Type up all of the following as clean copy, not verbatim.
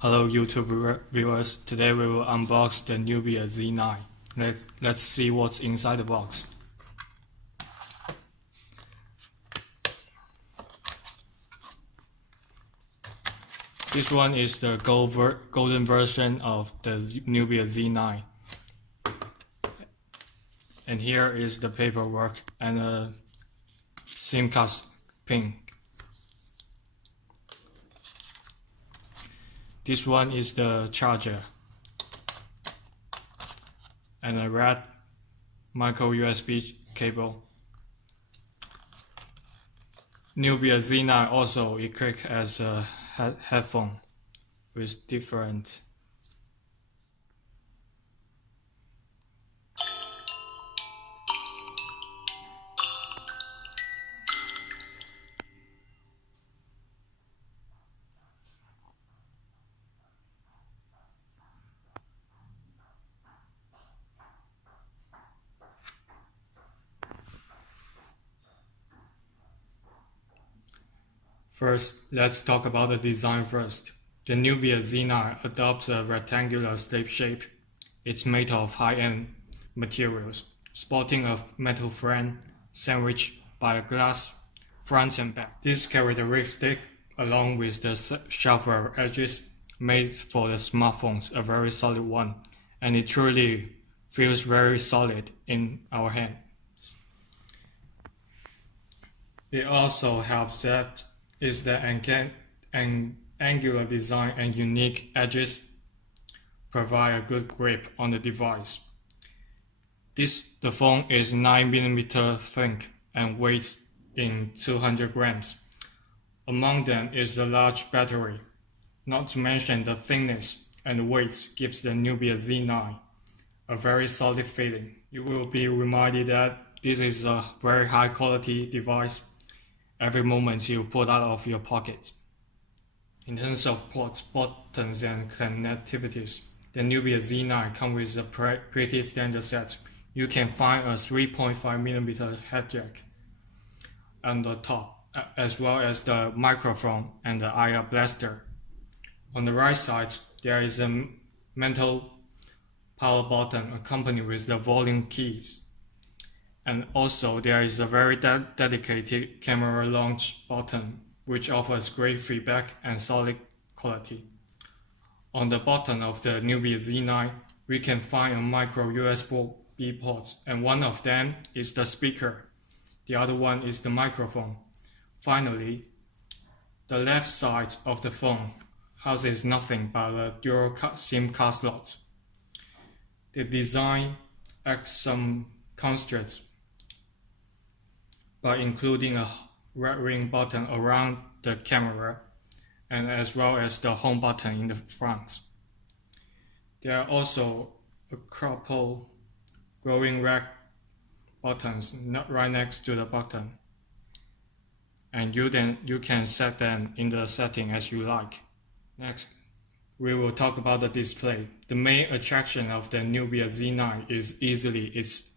Hello YouTube viewers, today we will unbox the Nubia Z9. Let's see what's inside the box. This one is the golden version of the Nubia Z9. And here is the paperwork and a SIM card pin. This one is the charger and a red micro USB cable. Nubia Z9 also equipped as a headphone with different First, let's talk about the design first. The Nubia Z9 adopts a rectangular slip shape. It's made of high-end materials, sporting a metal frame sandwiched by a glass front and back. This characteristic, along with the sharper edges, made for the smartphones a very solid one, and it truly feels very solid in our hands. It also helps that is the angular design and unique edges provide a good grip on the device. The phone is 9mm thick and weighs in 200 grams. Among them is a large battery. Not to mention the thickness and weight gives the Nubia Z9 a very solid feeling. You will be reminded that this is a very high quality device every moment you pull out of your pocket. In terms of ports, buttons and connectivities, the Nubia Z9 comes with a pretty standard set. You can find a 3.5mm head jack on the top, as well as the microphone and the IR blaster. On the right side, there is a metal power button accompanied with the volume keys. And also there is a very dedicated camera launch button which offers great feedback and solid quality. On the bottom of the Nubia Z9, we can find a micro USB port, and one of them is the speaker. The other one is the microphone. Finally, the left side of the phone houses nothing but a dual SIM card slot. The design adds some constructs by including a red ring button around the camera and as well as the home button in the front. There are also a couple glowing red buttons right next to the button, and you can set them in the setting as you like. Next, we will talk about the display. The main attraction of the Nubia Z9 is easily its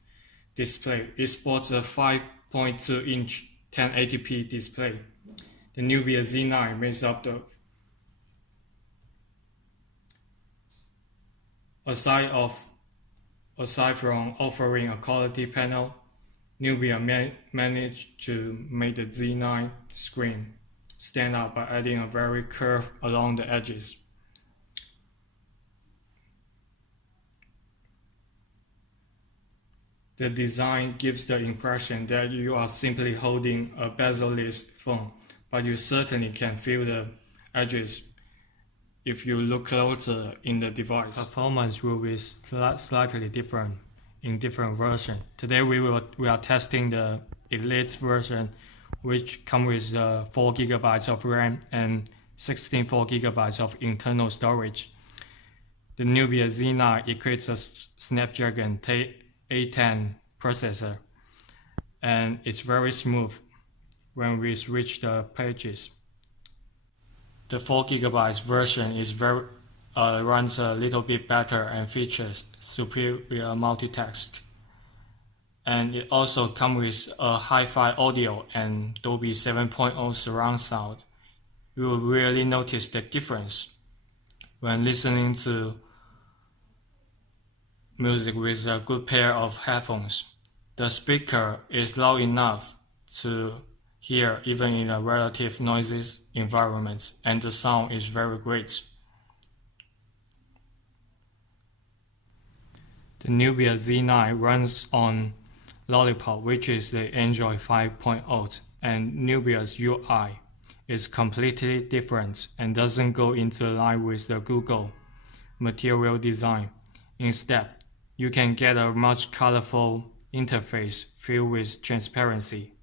display. It sports a 5.2-inch 1080p display. The Nubia Z9 makes up the aside from offering a quality panel, Nubia managed to make the Z9 screen stand out by adding a very curve along the edges. The design gives the impression that you are simply holding a bezel-less phone, but you certainly can feel the edges if you look closer in the device. Performance will be slightly different in different versions. Today we are testing the Elite version, which comes with 4 GB of RAM and 64 GB of internal storage. The Nubia Z9 equips a Snapdragon A10 processor, and it's very smooth when we switch the pages. The 4 GB version is runs a little bit better and features superior multitask. And it also comes with a HiFi audio and Dolby 7.0 surround sound. You will really notice the difference. when listening to music with a good pair of headphones. The speaker is loud enough to hear even in a relative noisy environment, and the sound is very great. The Nubia Z9 runs on Lollipop, which is the Android 5.0, and Nubia's UI is completely different and doesn't go into line with the Google material design. Instead, you can get a much colorful interface filled with transparency.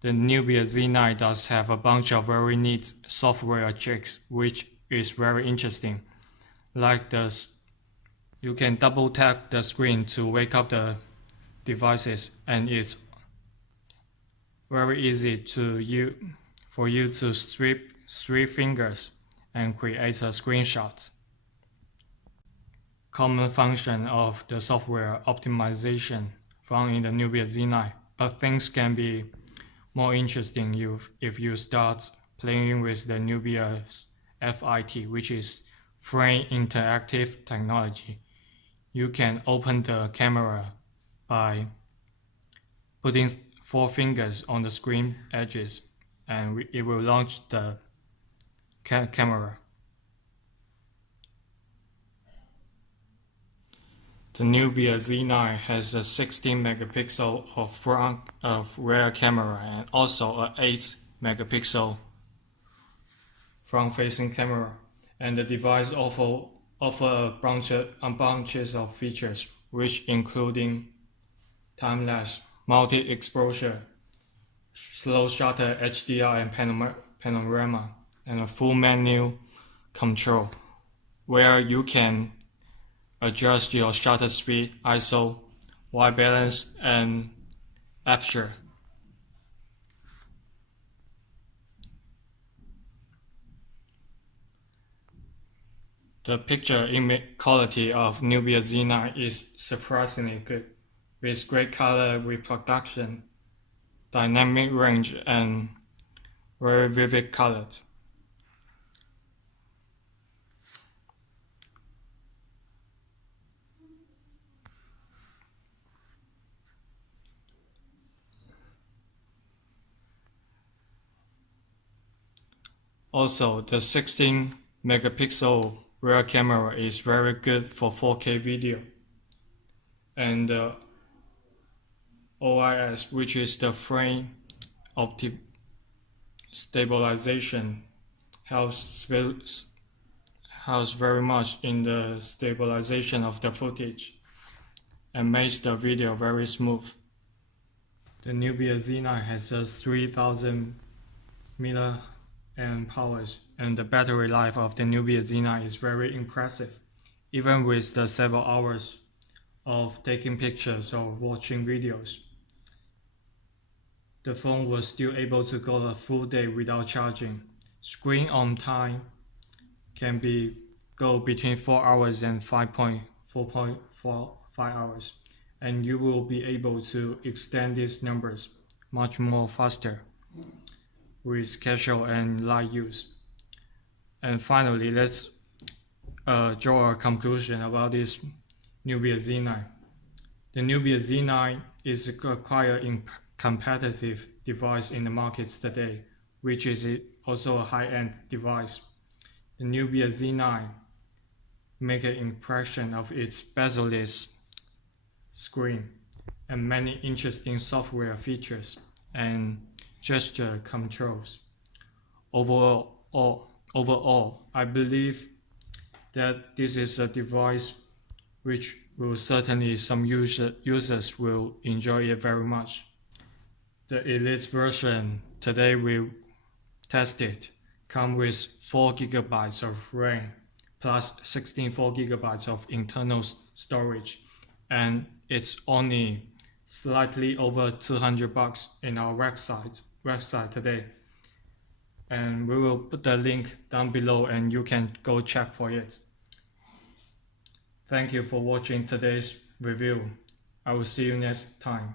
The Nubia Z9 does have a bunch of very neat software tricks, which is very interesting. Like this, you can double tap the screen to wake up the devices, and it's very easy for you to sweep 3 fingers and create a screenshot. Common function of the software optimization found in the Nubia Z9, but things can be more interesting if you start playing with the Nubia's FIT, which is Frame Interactive Technology. You can open the camera by putting 4 fingers on the screen edges, and it will launch the camera. The Nubia Z9 has a 16 megapixel of rear camera and also an 8 megapixel front-facing camera, and the device offers a bunches of features, which including time-lapse, multi-exposure, slow shutter HDR and panorama, and a full menu control, where you can adjust your shutter speed, ISO, white balance, and aperture. The picture image quality of Nubia Z9 is surprisingly good, with great color reproduction, dynamic range, and very vivid colors. Also, the 16 megapixel rear camera is very good for 4K video, and the OIS, which is the frame stabilization, helps very much in the stabilization of the footage and makes the video very smooth. The Nubia Z9 has a 3000 mAh, and the battery life of the Nubia Z9 is very impressive. Even with the several hours of taking pictures or watching videos, the phone was still able to go a full day without charging. Screen on time can go between 4 hours and 4.5 hours, and you will be able to extend these numbers much more faster with casual and light use. And finally, let's draw a conclusion about this Nubia Z9. The Nubia Z9 is quite a competitive device in the market today, which is also a high-end device. The Nubia Z9 makes an impression of its bezel-less screen and many interesting software features and gesture controls. Overall, I believe that this is a device which will certainly some users will enjoy it very much. The Elite version today we tested comes with 4 GB of RAM plus 16 4 GB of internal storage, and it's only slightly over $200 in our website today. And we will put the link down below and you can go check for it. Thank you for watching today's review. I will see you next time.